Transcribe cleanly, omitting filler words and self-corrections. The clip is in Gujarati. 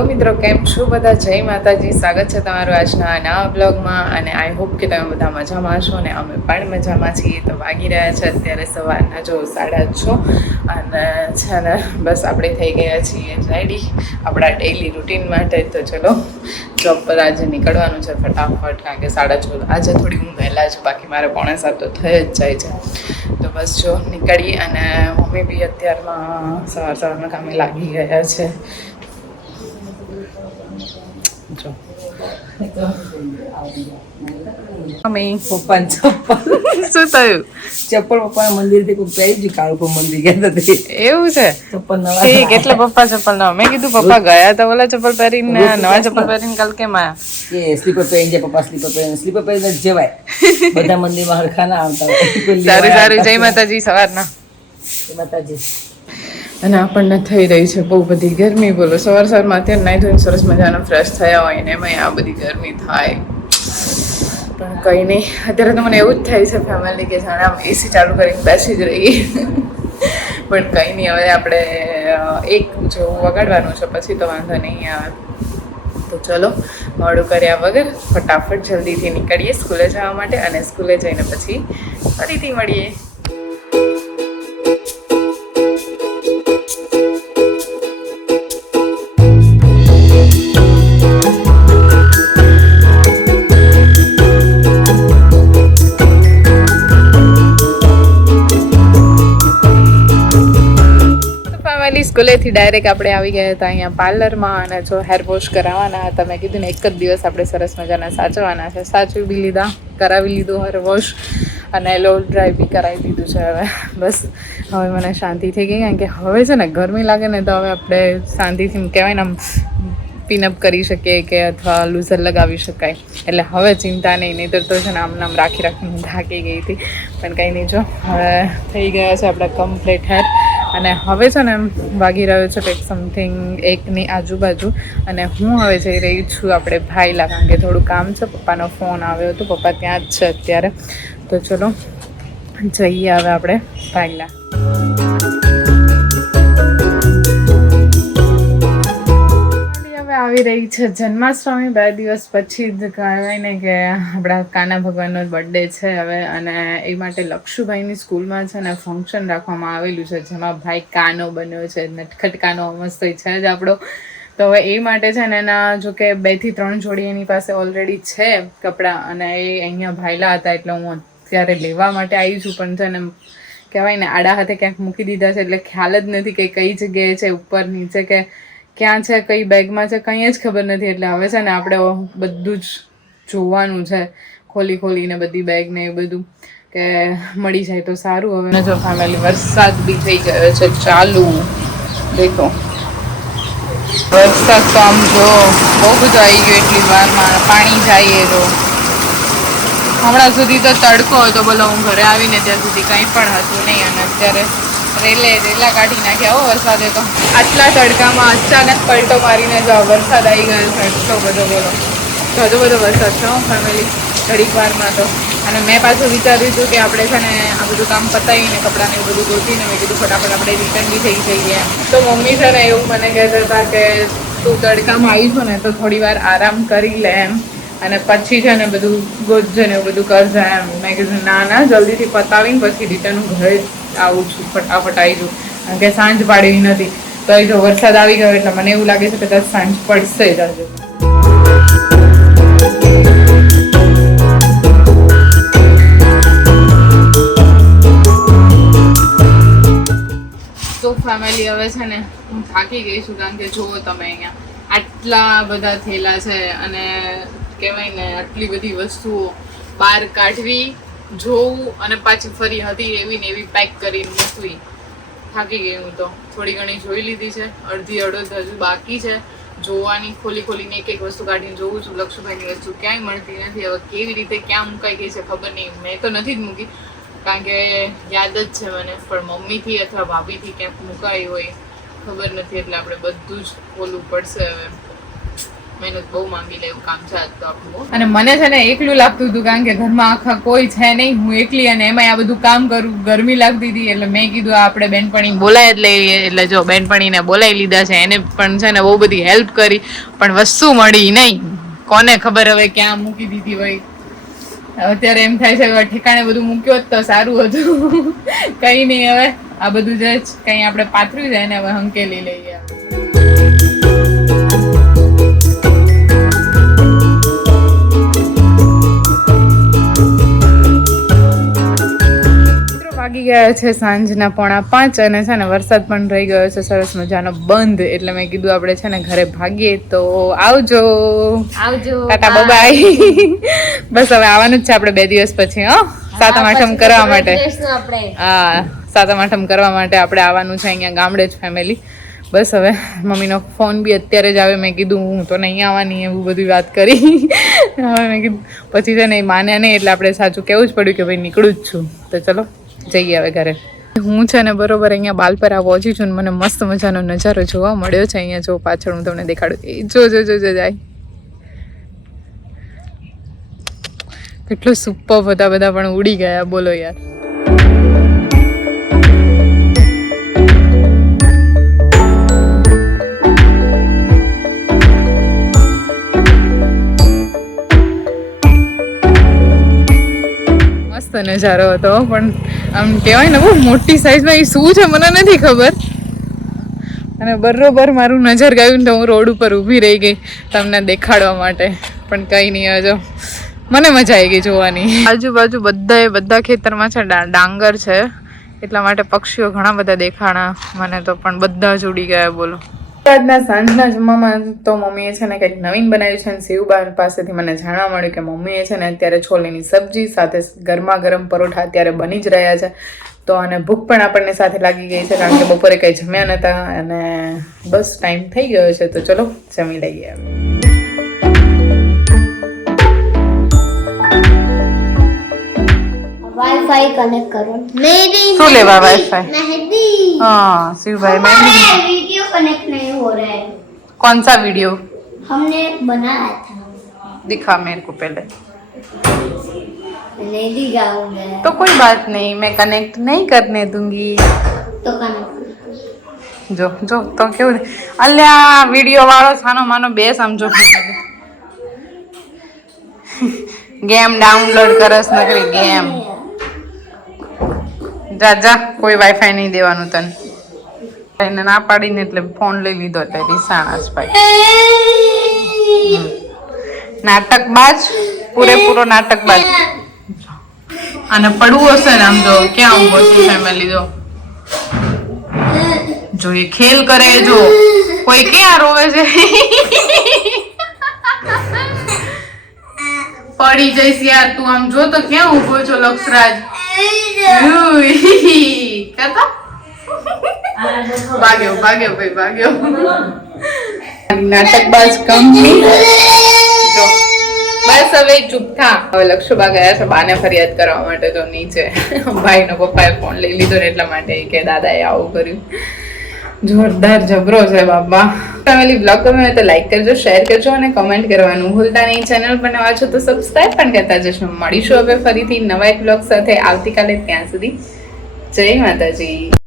હેલો મિત્રો, કેમ છો બધા? જય માતાજી. સ્વાગત છે તમારું આજના નવા બ્લોગમાં અને આઈ હોપ કે તમે બધા મજામાં છો ને અમે પણ મજામાં છીએ. તો વાગી રહ્યા છે અત્યારે સવારના જો 6:30 અને છે ને બસ આપણે થઈ ગયા છીએ રેડી આપણા ડેઈલી રૂટીન માટે. તો ચલો જોબ પર આજે નીકળવાનું છે ફટાફટ, કારણ કે 6:30 આજે થોડી હું વહેલા છું, બાકી મારે 6:45 તો થઈ જ જાય છે. તો બસ જો નીકળીએ અને મમ્મી બી અત્યારમાં સવારમાં કામે લાગી ગયા છે. જો મમ્મી પપ્પા ચપ્પલ શું થયું? પપ્પાના મંદિર થી કોઈ પહેરી જ કાળું મંદિર ગયા હતા. એવું છે? ચપ્પલ નવા ઠીક, એટલે પપ્પા ચપ્પલ નવા. મેં કીધું પપ્પા ગયા તો ઓલા ચપ્પલ પહેરીને નવા ચપ્પલ પહેરીને કાલ કેમ આયા? એ સ્લીપર પહેરીને જાય પપ્પા, સ્લીપર પહેરીને જ જવાય. બધા મંદિરમાં હરખા ના આવતા હોય. સારું જય માતાજી. સવારના માતાજી. અને આપણને થઈ રહી છે બહુ બધી ગરમી. બોલો, સવારમાં અત્યારે નાઈ ધોઈને સરસ મજાનો ફ્રેશ થયા હોય ને એમાં આ બધી ગરમી થાય. પણ કંઈ નહીં, અત્યારે તો મને એવું જ થાય છે ફેમિલી કે જાણે આમ એસી ચાલુ કરીને બેસી જ રહીએ. પણ કંઈ નહીં, હવે આપણે એક જેવું વગાડવાનું છે પછી તો વાંધો નહીં આવે. તો ચલો મોડું કર્યા વગર ફટાફટ જલ્દીથી નીકળીએ સ્કૂલે જવા માટે, અને સ્કૂલે જઈને પછી ફરીથી મળીએ. સ્કૂલેથી ડાયરેક્ટ આપણે આવી ગયા હતા અહીંયા પાર્લરમાં, અને જો હેર વોશ કરાવવાના હતા. મેં કીધું ને એક જ દિવસ આપણે સરસ મજાના સાચવવાના છે. સાચવી બી લીધા, કરાવી લીધું હેર વોશ, અને લો ડ્રાય બી કરાવી દીધું છે. હવે બસ હવે મને શાંતિ થઈ ગઈ, કારણ કે હવે છે ને ગરમી લાગે ને તો હવે આપણે શાંતિથી કહેવાય ને આમ પિનઅપ કરી શકીએ કે અથવા લૂઝર લગાવી શકાય. એટલે હવે ચિંતા નહીં તો છે ને આમ રાખીને થાકી ગઈ હતી. પણ કંઈ નહીં, જો હવે થઈ ગયા છે આપણા કમ્પ્લીટ હેર. અને હવે છે ને વાગી રહ્યો છે કંઈક સમથિંગ 1ની આજુબાજુ, અને હું હવે જઈ રહી છું આપણે ભાઈલા, કારણ કે થોડું કામ છે. પપ્પાનો ફોન આવ્યો હતો, પપ્પા ત્યાં જ છે અત્યારે. તો ચલો જઈએ હવે આપણે ભાઈલા. આવી રહી છે જન્માષ્ટમી. 2 દિવસ પછી જ કહેવાય ને કે આપણા કાના ભગવાનનો બર્થડે છે હવે, અને એ માટે લક્ષુભાઈની સ્કૂલમાં છે ને ફંક્શન રાખવામાં આવેલું છે, જેમાં ભાઈ કાનો બન્યો છે. નટખટ કાનો મસ્ત છે જ આપણો. તો હવે એ માટે છે ને એના જો કે 2 થી 3 જોડી એની પાસે ઓલરેડી છે કપડાં, અને એ અહીંયા ભાઈલા હતા એટલે હું અત્યારે લેવા માટે આવી છું. પણ છે ને કહેવાય ને આડા હાથે ક્યાંક મૂકી દીધા છે, એટલે ખ્યાલ જ નથી કે કઈ જગ્યાએ છે, ઉપર નીચે કે ક્યાં છે, કઈ બેગમાં છે, કંઈ જ ખબર નથી. એટલે હવે છે ને આપણે બધું જ જોવાનું છે, ખોલીને બધી બેગ ને એ બધું, કે મળી જાય તો સારું. હવે જો ફેમિલી વરસાદ બી થઈ ગયો છે ચાલુ. દેખો વરસાદ તો આમ જો બહુ બધું આવી ગયું એટલી વારમાં, પાણી જાય. તો હમણાં સુધી તો તડકો હતો, બોલો હું ઘરે આવીને ત્યાં સુધી કંઈ પણ હતું નહીં, અને અત્યારે રેલા કાઢી નાખ્યા હો વરસાદે. તો આટલા તડકામાં અચાનક પલટો મારીને જો વરસાદ આવી ગયો છે એટલો બધો. બોલો બધો વરસાદ છે ફેમિલી ઘડીક વારમાં તો. અને મેં પાછું વિચાર્યું હતું કે આપણે છે ને આ બધું કામ પતાવીને કપડાને એવું બધું ગોતીને મેં કીધું ફટાફટ આપણે રિટર્ન બી થઈ જઈએ. તો મમ્મી છે ને એવું મને કહેતા હતા કે તું તડકામાં આવી છો ને તો થોડી વાર આરામ કરી લે એમ, અને પછી છે ને બધું ગોતજે ને એવું બધું કરજે એમ. મેં કીધું ના જલ્દીથી પતાવીને પછી રિટર્ન હું ઘરે આવું છું, ફટાફટ આવી છું, કારણ કે સાંજ પાડવી નથી. તો એ જો વરસાદ આવી ગયો એટલે મને એવું લાગે છે કે કદાચ સાંજ પડશે જ આજે. તો ફેમિલી હવે છે ને હું થાકી ગઈ છું, કારણ કે જુઓ તમે અહીંયા આટલા બધા થેલા છે, અને કહેવાય ને આટલી બધી વસ્તુઓ બહાર કાઢવી, જોવું, અને પાછી ફરી હતી એવી પેક કરીને મૂકવી. થાકી ગઈ હું તો. થોડી ઘણી જોઈ લીધી છે, અડધી હજુ બાકી છે જોવાની. ખોલીને એક વસ્તુ કાઢીને જોઉં છું. લક્ષુભાઈની વસ્તુ ક્યાંય મળતી નથી. હવે કેવી રીતે ક્યાં મુકાઈ ગઈ છે ખબર નહીં. મેં તો નથી જ મૂકી, કારણ કે યાદ જ છે મને, પણ મમ્મીથી અથવા ભાભીથી ક્યાંક મુકાઈ હોય ખબર નથી. એટલે આપણે બધું જ ખોલવું પડશે હવે. મહેનત બહુ માંગી લે એવું કામ છે આજ તો આપણું. અને મને છે ને એકલું લાગતું હતું કારણ કે ઘરમાં આખા કોઈ છે નહીં, હું એકલી, અને એમાં આ બધું કામ કરું, ગરમી લાગતી હતી. એટલે મેં કીધું આપણે બેનપણી બોલાય જ લઈએ. એટલે જો બેનપણીને બોલાવી લીધા છે, એને પણ છે ને બહુ બધી હેલ્પ કરી, પણ વસ્તુ મળી નહીં. કોને ખબર હવે ક્યાં મૂકી દીધી હોય. અત્યારે એમ થાય છે ઠેકાણે બધું મૂક્યો જ તો સારું હતું. કઈ નહીં, હવે આ બધું જ કઈ આપણે પાથર્યું જાય ને હવે હંકેલી લઈએ. વાગી ગયા છે સાંજના 4:45 અને છે ને વરસાદ પણ રહી ગયો છે સરસ મજાનો બંધ. એટલે મેં કીધું આપણે છે ને ઘરે ભાગીએ. તો આવજો ટાટા બાય. બસ હવે આવવાનું જ છે આપણે 2 દિવસ પછી. સાતમ આઠમ કરવા માટે. હા, સાતમ આઠમ કરવા માટે આપણે આવવાનું છે અહીંયા ગામડે જ ફેમિલી. બસ હવે મમ્મીનો ફોન બી અત્યારે જ આવે. મેં કીધું હું તો નહીં આવવાની, એવું બધી વાત કરી. હવે મેં કીધું પછી છે ને એ માન્યા નહીં, એટલે આપણે સાચું કહેવું જ પડ્યું કે ભાઈ નીકળું જ છું. તો ચલો જઈએ હવે ઘરે. હું છે ને બરોબર અહીંયા બાલપરા પહોંચી છું ને મને મસ્ત મજાનો નજારો જોવા મળ્યો છે. અહીંયા જો પાછળ હું તમને દેખાડું. એ જો જાય કેટલું સુપર બધા પણ ઉડી ગયા. બોલો યાર. મસ્ત નજારો હતો, પણ આમ કહેવાય ને બહુ મોટી સાઈઝમાં. એ શું છે મને નથી ખબર. અને બરોબર મારું નજર ગયું તો હું રોડ ઉપર ઊભી રહી ગઈ તમને દેખાડવા માટે. પણ કંઈ નહીં, હજો મને મજા આવી ગઈ જોવાની. આજુબાજુ બધા ખેતરમાં છે ડાંગર છે, એટલા માટે પક્ષીઓ ઘણા બધા દેખાણા મને તો, પણ બધા જ ઉડી ગયા. બોલો. આજના સાંજના જમવામાં તો મમ્મીએ છે ને કંઈક નવીન બનાવ્યું છે. શિવબા પાસેથી મને જાણવા મળ્યું કે મમ્મીએ છે ને અત્યારે છોલેની સબ્જી સાથે ગરમા ગરમ પરોઠા અત્યારે બની જ રહ્યા છે. તો અને ભૂખ પણ આપણને સાથે લાગી ગઈ છે કારણ કે બપોરે કંઈ જમ્યા નહોતા અને બસ ટાઈમ થઈ ગયો છે. તો ચલો જમી લઈએ. वाईफाई कनेक्ट करो. मेरी શું લેવા વાઈફાઈ? मेहंदी. हाँ शिवभाई हमारे मैं वीडियो कनेक्ट नहीं हो रहा है. कौन सा वीडियो हमने बनाया था. दिखा मेरे को पहले. मेहंदी गाऊंगा तो कोई बात नहीं, मैं कनेक्ट नहीं करने दूंगी. तो कनेक्ट. જો તો કેવું અલ્યા વિડિયો વાળો સાનો માનો બે સમજો. ગેમ ડાઉનલોડ કરસ નકરી ગેમ. જા કોઈ વાઈફાઈ નહીં દેવાનું તને. એને ના પાડીને એટલે ફોન લઈ લીધો એટલે રીસાણાસ ભાઈ. નાટકબાજ, પૂરેપૂરો નાટકબાજ. અને પડવું હશે ને આમ જો ક્યાં ઊભો છે ફેમિલી. જો એ ખેલ કરે, જો કોઈ ક્યાં રોવે છે. પડી જઈશ યાર તું. આમ જો તો ક્યાં ઊભો છો લક્ષરાજ. કહેતો ભાગ્યો ભાઈ. નાટકબાજ કંપની. જો બસ હવે ચૂપ થા. હવે લક્ષુબા ગયા છે બાને ફરિયાદ કરવા માટે. તો નીચે ભાઈનો પપ્પાએ ફોન લઈ લીધો ને એટલા માટે કે દાદાએ આવું કર્યું. જોરદાર જબરો છે બાબા. ફેમિલી બ્લોગ ગમે હોય તો લાઈક કરજો, શેર કરજો અને કમેન્ટ કરવાનું ભૂલતા નહીં. ચેનલ પર નવા છો તો સબસ્ક્રાઇબ પણ કરતા જશો. મળીશું હવે ફરીથી નવા એક બ્લોગ સાથે આવતીકાલે. ત્યાં સુધી જય માતાજી.